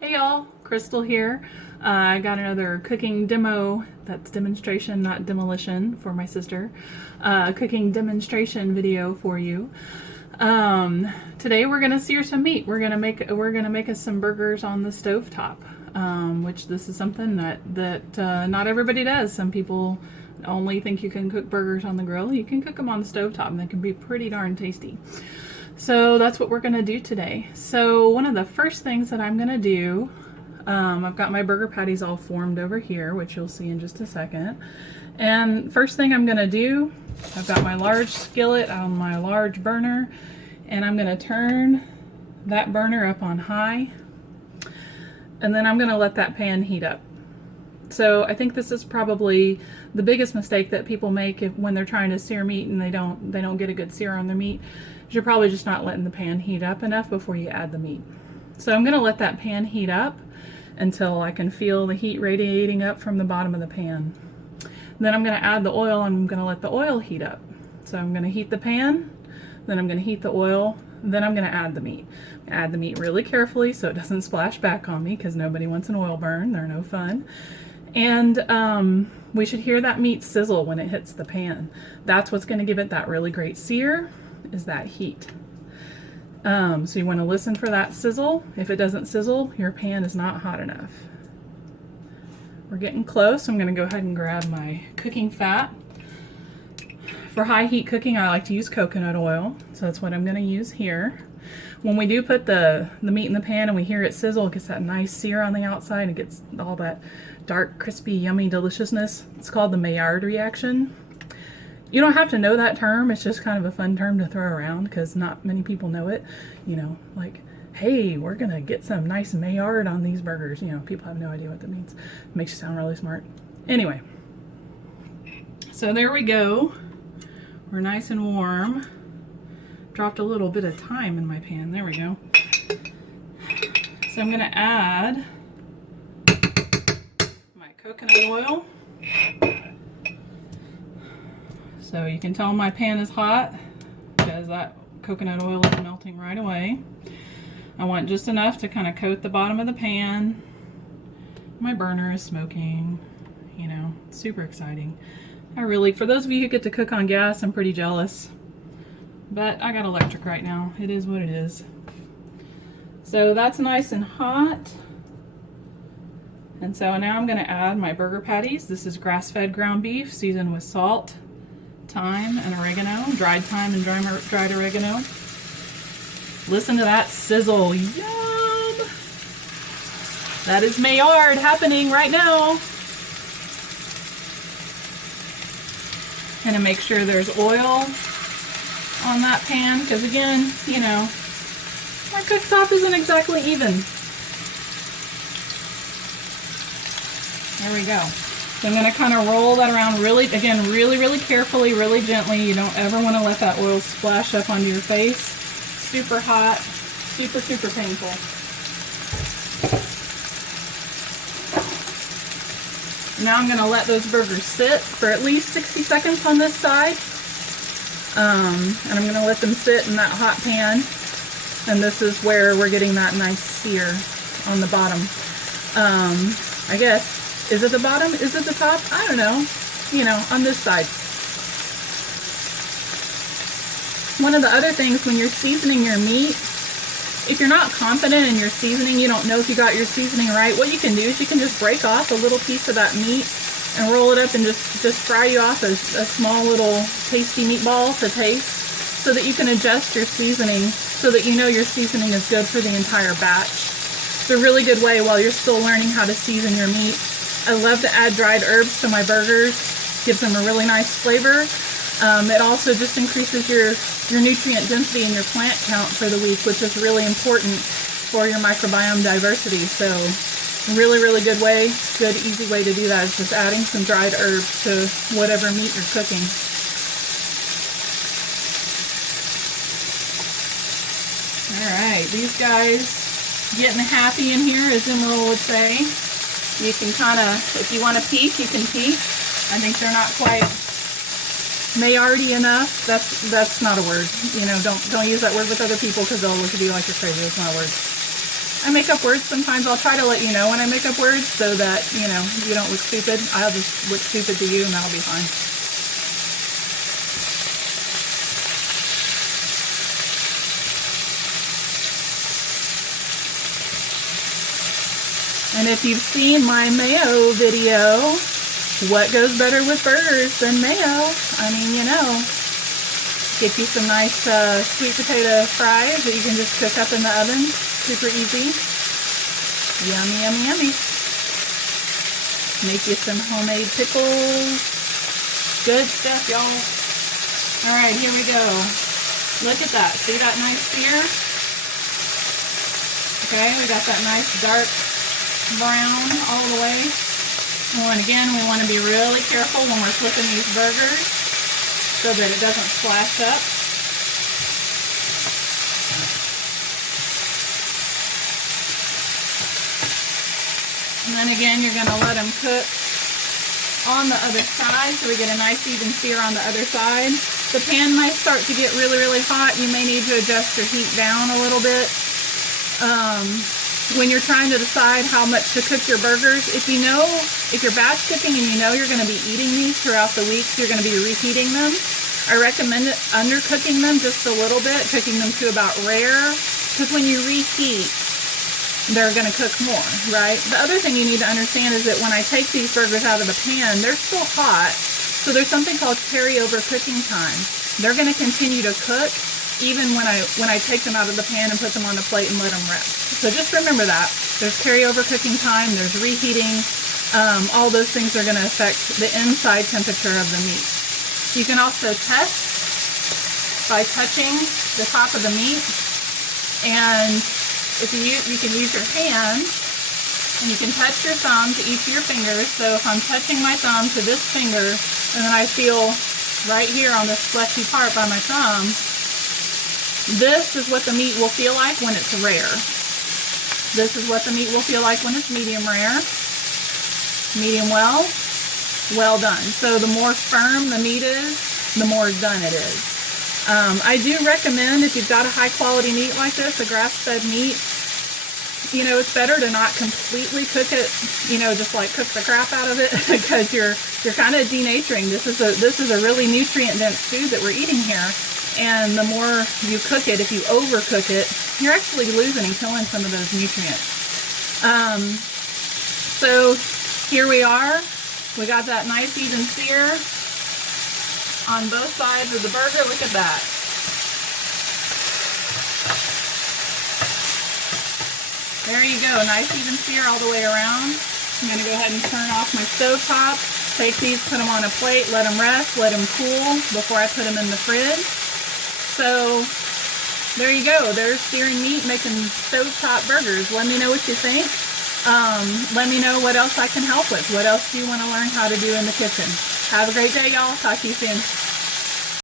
Hey y'all, Crystal here. I got another cooking demo, that's demonstration, not demolition, for my sister. Cooking demonstration video for you. Today we're gonna sear some meat. We're gonna make us some burgers on the stovetop, which this is something that not everybody does. Some people only think you can cook burgers on the grill. You can cook them on the stovetop, and they can be pretty darn tasty. So that's what we're gonna do today. So one of the first things that I'm gonna do, I've got my burger patties all formed over here, which you'll see in just a second. And first thing I'm gonna do, I've got my large skillet on my large burner, and I'm gonna turn that burner up on high, and then I'm gonna let that pan heat up. So I think this is probably the biggest mistake that people make when they're trying to sear meat and they don't get a good sear on their meat. You're probably just not letting the pan heat up enough before you add the meat. So I'm gonna let that pan heat up until I can feel the heat radiating up from the bottom of the pan. Then I'm gonna add the oil. I'm gonna let the oil heat up. So I'm gonna heat the pan, then I'm gonna heat the oil, then I'm gonna add the meat. Add the meat really carefully so it doesn't splash back on me, because nobody wants an oil burn. They're no fun. And we should hear that meat sizzle when it hits the pan. That's what's gonna give it that really great sear, is that heat. So you want to listen for that sizzle. If it doesn't sizzle, your pan is not hot enough. We're getting close. I'm going to go ahead and grab my cooking fat. For high heat cooking, I like to use coconut oil, so that's what I'm going to use here. When we do put the meat in the pan and we hear it sizzle, it gets that nice sear on the outside. It gets all that dark, crispy, yummy deliciousness. It's called the Maillard reaction. You don't have to know that term. It's just kind of a fun term to throw around because not many people know it. You know, like, hey, we're gonna get some nice Maillard on these burgers. You know, people have no idea what that means. It makes you sound really smart. Anyway, so there we go. We're nice and warm. Dropped a little bit of thyme in my pan. There we go. So I'm gonna add my coconut oil. So you can tell my pan is hot because that coconut oil is melting right away. I want just enough to kind of coat the bottom of the pan. My burner is smoking, you know, super exciting. For those of you who get to cook on gas, I'm pretty jealous. But I got electric right now. It is what it is. So that's nice and hot. And so now I'm going to add my burger patties. This is grass-fed ground beef seasoned with salt, thyme, and oregano, dried thyme and dried oregano. Listen to that sizzle. Yum! That is Maillard happening right now. Gonna make sure there's oil on that pan, because again, you know, my cooktop isn't exactly even. There we go. So I'm going to kind of roll that around really carefully, really gently. You don't ever want to let that oil splash up onto your face. Super hot, super, super painful. Now I'm going to let those burgers sit for at least 60 seconds on this side. And I'm going to let them sit in that hot pan. And this is where we're getting that nice sear on the bottom. I guess. Is it the bottom? Is it the top? I don't know. You know, on this side. One of the other things when you're seasoning your meat, if you're not confident in your seasoning, you don't know if you got your seasoning right, what you can do is you can just break off a little piece of that meat and roll it up and just fry you off a small little tasty meatball to taste, so that you can adjust your seasoning so that you know your seasoning is good for the entire batch. It's a really good way while you're still learning how to season your meat. I love to add dried herbs to my burgers. Gives them a really nice flavor. It also just increases your nutrient density and your plant count for the week, which is really important for your microbiome diversity. So really, really good way, good easy way to do that is just adding some dried herbs to whatever meat you're cooking. Alright, these guys getting happy in here, as Emerald would say. You can kind of, if you want to peek, you can peek. I think they're not quite Maillardy enough. That's not a word. You know, don't use that word with other people because they'll look at you like you're crazy. It's not a word. I make up words sometimes. I'll try to let you know when I make up words so that, you know, you don't look stupid. I'll just look stupid to you and that'll be fine. And if you've seen my mayo video, what goes better with burgers than mayo? I mean, you know, get you some nice sweet potato fries that you can just cook up in the oven. Super easy. Yummy, yummy, yummy. Make you some homemade pickles. Good stuff, y'all. All right, here we go. Look at that. See that nice sear? Okay, we got that nice dark brown all the way. And again, we want to be really careful when we're flipping these burgers so that it doesn't splash up. And then again, you're going to let them cook on the other side so we get a nice even sear on the other side. The pan might start to get really, really hot. You may need to adjust your heat down a little bit. When you're trying to decide how much to cook your burgers, if you're batch cooking and you know you're going to be eating these throughout the week, so you're going to be reheating them, I recommend undercooking them just a little bit, cooking them to about rare, because when you reheat, they're going to cook more, right? The other thing you need to understand is that when I take these burgers out of the pan, they're still hot, so there's something called carryover cooking time. They're going to continue to cook even when I take them out of the pan and put them on the plate and let them rest. So just remember that. There's carryover cooking time, there's reheating, all those things are going to affect the inside temperature of the meat. You can also test by touching the top of the meat, and if you can use your hand, and you can touch your thumb to each of your fingers. So if I'm touching my thumb to this finger, and then I feel right here on this fleshy part by my thumb, this is what the meat will feel like when it's rare. This is what the meat will feel like when it's medium rare. Medium well, well done. So the more firm the meat is, the more done it is. I do recommend, if you've got a high quality meat like this, a grass-fed meat, you know, it's better to not completely cook it, you know, just like cook the crap out of it, because you're kind of denaturing. This is a really nutrient-dense food that we're eating here. And the more you cook it, if you overcook it, you're actually losing and killing some of those nutrients. So here we are. We got that nice even sear on both sides of the burger. Look at that. There you go. Nice even sear all the way around. I'm going to go ahead and turn off my stovetop. Take these, put them on a plate, let them rest, let them cool before I put them in the fridge. So there you go. There's searing meat making stovetop burgers. Let me know what you think. Let me know what else I can help with. What else do you want to learn how to do in the kitchen? Have a great day, y'all. Talk to you soon.